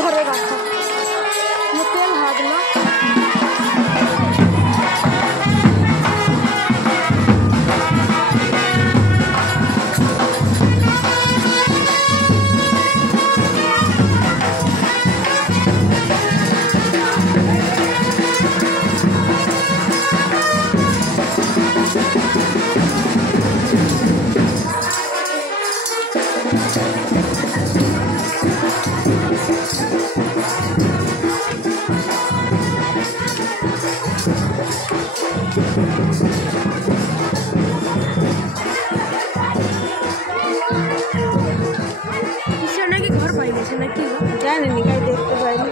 ধরে রাখো তেল ভাগলো নাকি ঘর পাই গেছে নাকি জানি নি গাই দেখতে পাইনি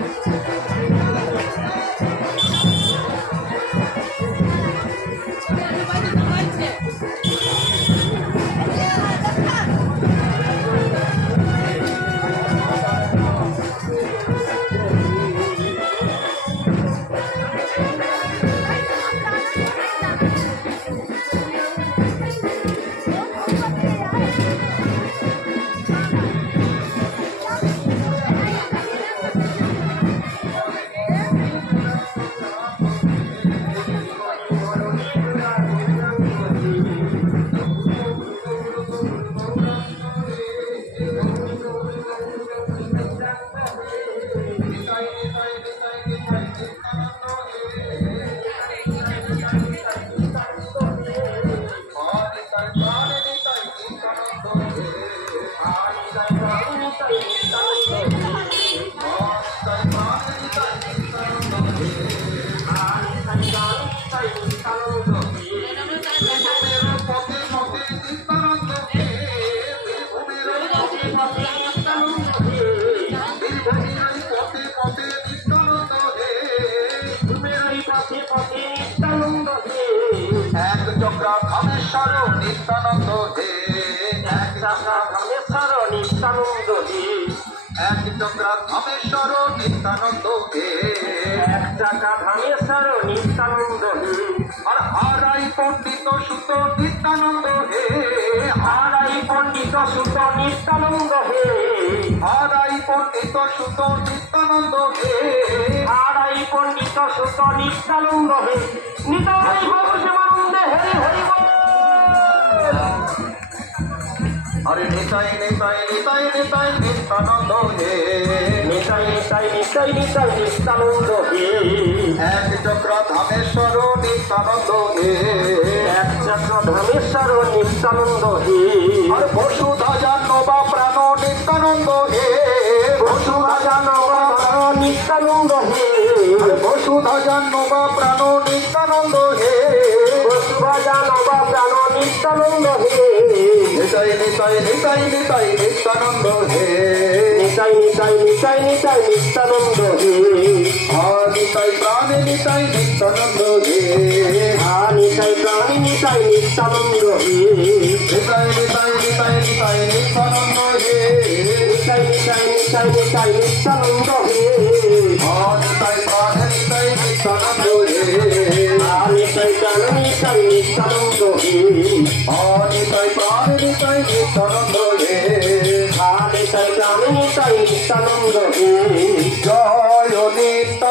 এক চক্রা ধামেশ্বর নিত্যানন্দ হে এক চক্রা ধামেশ্বর নিত্যানন্দ হে এক চক্রা ধামেশ্বর নিত্যানন্দ হে এক চক্রা ধামেশ্বর নিত্যানন্দ হে আর হারাই পণ্ডিত সুত নিত্যানন্দ হে হারাই পণ্ডিত সুত নিত্যানন্দ হে হারাই পণ্ডিত সুত নিত্যানন্দ হে হারাই পণ্ডিত সুত নিত্যানন্দ হে নিতাই বসমানন্দে হরি হরি আরে নিতাই নিতাই নিতাই নিতাই নিত্যানন্দ হে নিতাই নিতাই নিতাই নিতাই নিত্যানন্দ হে এক চক্র ধামেশ্বর নিত্যানন্দ হে এক চক্র ধামেশ্বর নিত্যানন্দ হে আর বসুধাজা নবা প্রাণ নিত্যানন্দ হে বসুধাজা নবা প্রাণ নিত্যানন্দ হে বসুধাজা নবা প্রাণ নিত্যানন্দ হে বসুধাজা নবা প্রাণ নিত্যানন্দ হে নিতাই নিতাই নিতাই নিতাই নিত্যানন্দ হে নিতাই নিতাই নিতাই নিতাই নিত্যানন্দ হে নিতাই প্রাণে নিতাই নিত্যানন্দ হে নিতাই প্রাণে নিতাই নিত্যানন্দ হে নিতাই নিতাই নিতাই নিতাই নিত্যানন্দ হে নিতাই নিতাই নিতাই নিতাই নিত্যানন্দ হে নিতাই প্রাণে নিতাই নিত্যানন্দ হে নিতাই প্রাণে নিতাই নিত্যানন্দ হে নিতাই প্রাণে নিতাই নিত্যানন্দ হে নিতাই প্রাণে নিতাই নিত্যানন্দ হে জয় নিত্য